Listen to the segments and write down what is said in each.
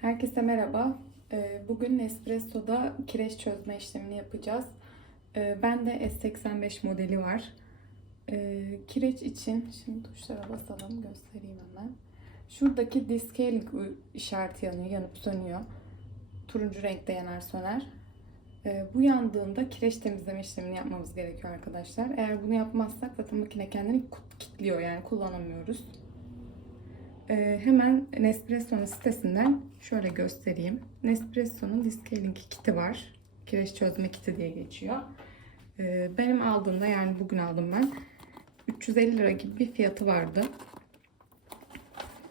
Herkese merhaba. Ee, Bugün Nespresso'da kireç çözme işlemini yapacağız. Ee, Bende S85 modeli var. Ee, Kireç için, şimdi tuşlara basalım göstereyim hemen. Şuradaki descaling işareti yanıyor, yanıp sönüyor. Turuncu renkte yanar söner. Ee, Bu yandığında kireç temizleme işlemini yapmamız gerekiyor arkadaşlar. Eğer bunu yapmazsak zaten makine kendini kilitliyor yani kullanamıyoruz. Ee, hemen Nespresso'nun sitesinden şöyle göstereyim. Nespresso'nun Descaling kiti var. Kireç çözme kiti diye geçiyor. Ee, benim aldığımda yani bugün aldım ben. 350 lira gibi bir fiyatı vardı.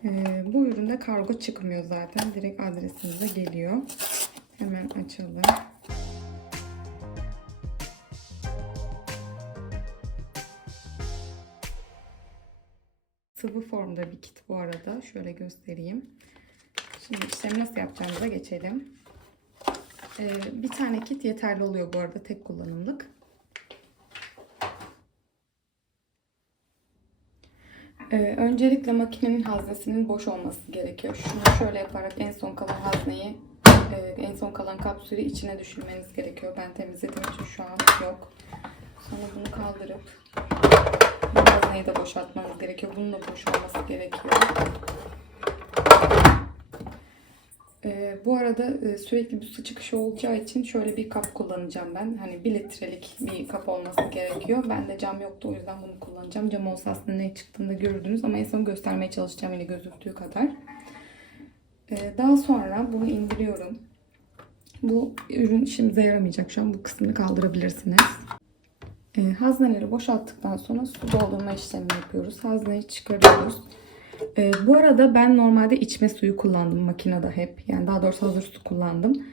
Ee, bu üründe kargo çıkmıyor zaten. Direkt adresinize geliyor. Hemen açalım. Sıvı formda bir kit bu arada. Şöyle göstereyim. Şimdi işlemi nasıl yapacağımıza geçelim. Ee, bir tane kit yeterli oluyor bu arada. Tek kullanımlık. Ee, öncelikle makinenin haznesinin boş olması gerekiyor. Şunu şöyle yaparak en son kalan hazneyi, e, en son kalan kapsülü içine düşürmeniz gerekiyor. Ben temizlediğim için şu an yok. Sonra bunu kaldırıp hazneyi de boşaltmanız gerekiyor. Bunun da boş olması gerekiyor. Ee, bu arada e, sürekli bir su çıkışı olacağı için şöyle bir kap kullanacağım ben. Hani 1 litrelik bir kap olması gerekiyor. Bende cam yoktu o yüzden bunu kullanacağım. Cam olsa aslında ne çıktığını da görürdünüz ama en son göstermeye çalışacağım yine gözüktüğü kadar. Ee, daha sonra bunu indiriyorum. Bu ürün işimize yaramayacak şu an. Bu kısmını kaldırabilirsiniz. E, hazneleri boşalttıktan sonra su doldurma işlemini yapıyoruz. Hazneyi çıkarıyoruz. E, bu arada ben normalde içme suyu kullandım makinede hep. Yani daha doğrusu hazır su kullandım.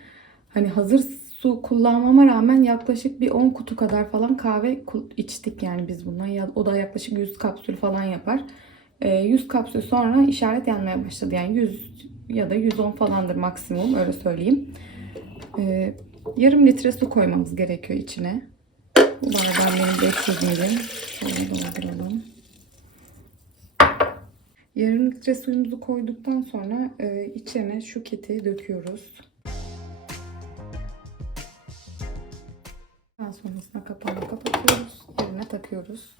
Hani hazır su kullanmama rağmen yaklaşık bir 10 kutu kadar falan kahve içtik yani biz bundan. Ya, o da yaklaşık 100 kapsül falan yapar. E, 100 kapsül sonra işaret yanmaya başladı. Yani 100 ya da 110 falandır maksimum öyle söyleyeyim. E, yarım litre su koymamız gerekiyor içine. Bu bardağı benim 500 milim. Şöyle dolduralım. Yarım litre suyumuzu koyduktan sonra e, içine şu kiti döküyoruz. Daha sonrasında kapağını kapatıyoruz. Yerine takıyoruz.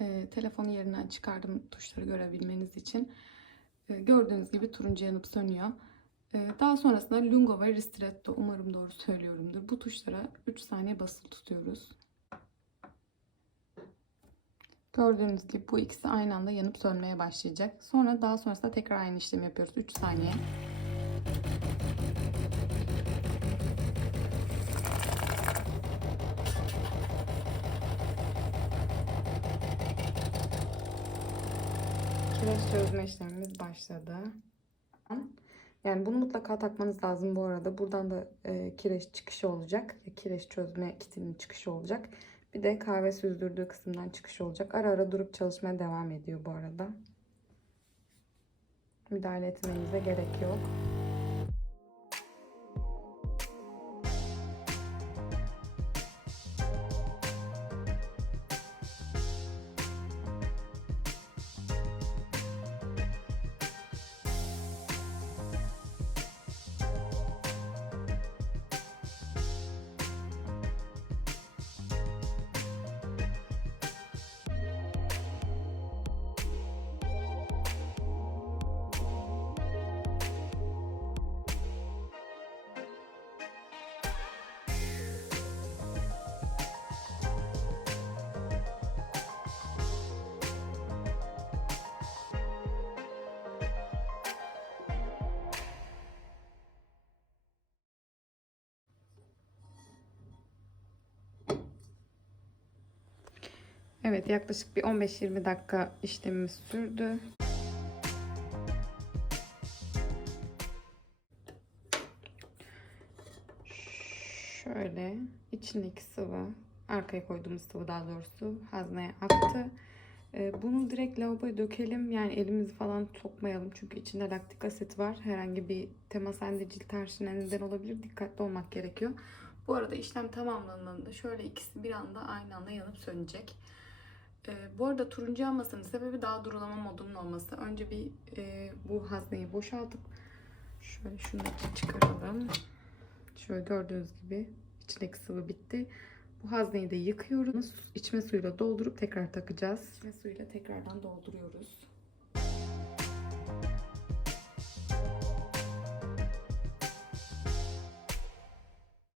E, telefonu yerinden çıkardım tuşları görebilmeniz için. E, gördüğünüz gibi turuncu yanıp sönüyor. Ee, Daha sonrasında Lungo ve Ristretto umarım doğru söylüyorumdur. Bu tuşlara 3 saniye basılı tutuyoruz. Gördüğünüz gibi bu ikisi aynı anda yanıp sönmeye başlayacak. Sonra daha sonrasında tekrar aynı işlemi yapıyoruz. 3 saniye. Kireç çözme işlemimiz başladı. Yani bunu mutlaka takmanız lazım bu arada. Buradan da e, kireç çıkışı olacak. Kireç çözme kitinin çıkışı olacak. Bir de kahve süzdürdüğü kısımdan çıkışı olacak. Ara ara durup çalışmaya devam ediyor bu arada. Müdahale etmenize gerek yok. Evet yaklaşık bir 15-20 dakika işlemimiz sürdü. Şöyle içindeki sıvı, arkaya koyduğumuz sıvı daha doğrusu hazneye aktı. Ee, Bunu direkt lavaboya dökelim. Yani elimizi falan sokmayalım. Çünkü içinde laktik asit var. Herhangi bir temas halinde cilt terşine neden olabilir. Dikkatli olmak gerekiyor. Bu arada işlem tamamlandığında şöyle ikisi bir anda aynı anda yanıp sönecek. Ee, bu arada turuncu yanmasının sebebi daha durulama modunun olması. Önce bir e, bu hazneyi boşaltıp şöyle şunu da çıkaralım. Şöyle gördüğünüz gibi içindeki sıvı bitti. Bu hazneyi de yıkıyoruz. İçme suyuyla doldurup tekrar takacağız. İçme suyuyla tekrardan dolduruyoruz.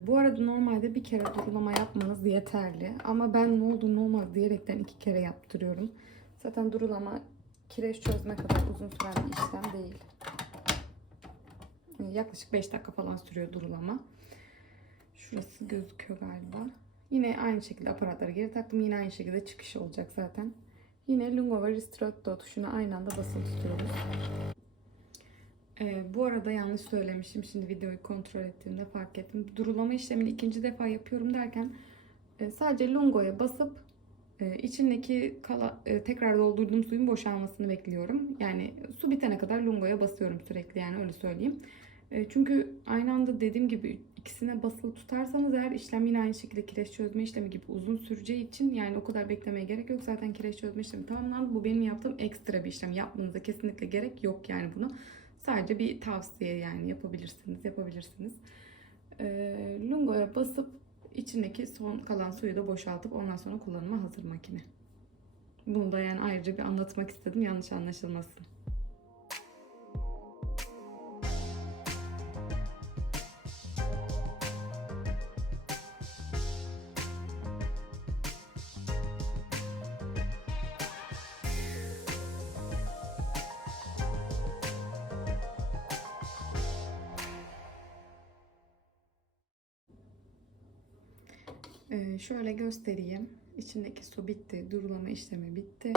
Bu arada normalde bir kere durulama yapmanız yeterli. Ama ben ne olur ne olmaz diyerekten iki kere yaptırıyorum. Zaten durulama kireç çözme kadar uzun süren bir işlem değil. Yaklaşık 5 dakika falan sürüyor durulama. Şurası gözüküyor galiba. Yine aynı şekilde aparatları geri taktım. Yine aynı şekilde çıkış olacak zaten. Yine Lungo ve Ristretto tuşuna aynı anda basılı tutuyoruz. Ee, bu arada yanlış söylemişim. Şimdi videoyu kontrol ettiğimde fark ettim. Durulama işlemini ikinci defa yapıyorum derken e, sadece Lungo'ya basıp e, içindeki kala, e, tekrar doldurduğum suyun boşalmasını bekliyorum. Yani su bitene kadar Lungo'ya basıyorum sürekli yani öyle söyleyeyim. E, çünkü aynı anda dediğim gibi ikisine basılı tutarsanız eğer işlem yine aynı şekilde kireç çözme işlemi gibi uzun süreceği için yani o kadar beklemeye gerek yok. Zaten kireç çözme işlemi tamamlandı. Bu benim yaptığım ekstra bir işlem. Yapmanıza kesinlikle gerek yok yani bunu. Sadece bir tavsiye yani yapabilirsiniz, yapabilirsiniz. E, Lungo'ya basıp içindeki son kalan suyu da boşaltıp ondan sonra kullanıma hazır makine. Bunu da yani ayrıca bir anlatmak istedim yanlış anlaşılmasın. Ee, şöyle göstereyim. İçindeki su bitti. Durulama işlemi bitti.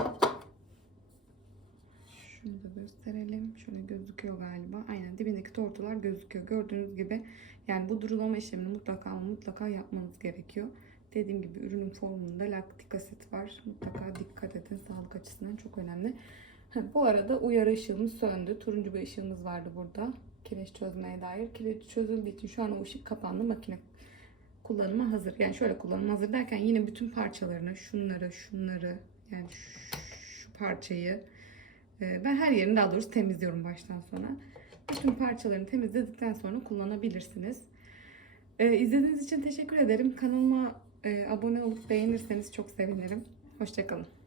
Şunu da gösterelim. Şöyle gözüküyor galiba. Aynen dibindeki tortular gözüküyor. Gördüğünüz gibi yani bu durulama işlemini mutlaka mutlaka yapmanız gerekiyor. Dediğim gibi ürünün formunda laktik asit var. Mutlaka dikkat edin. Sağlık açısından çok önemli. Bu arada uyarı ışığımız söndü. Turuncu bir ışığımız vardı burada. Kireç çözmeye dair. Kireç çözüldüğü için şu an o ışık kapandı. Makine kullanıma hazır. Yani şöyle kullanıma hazır derken yine bütün parçalarını, şunları, şunları, yani şu, parçayı e, ben her yerini daha doğrusu temizliyorum baştan sona. Bütün parçalarını temizledikten sonra kullanabilirsiniz. E, izlediğiniz için teşekkür ederim. Kanalıma e, abone olup beğenirseniz çok sevinirim. Hoşçakalın.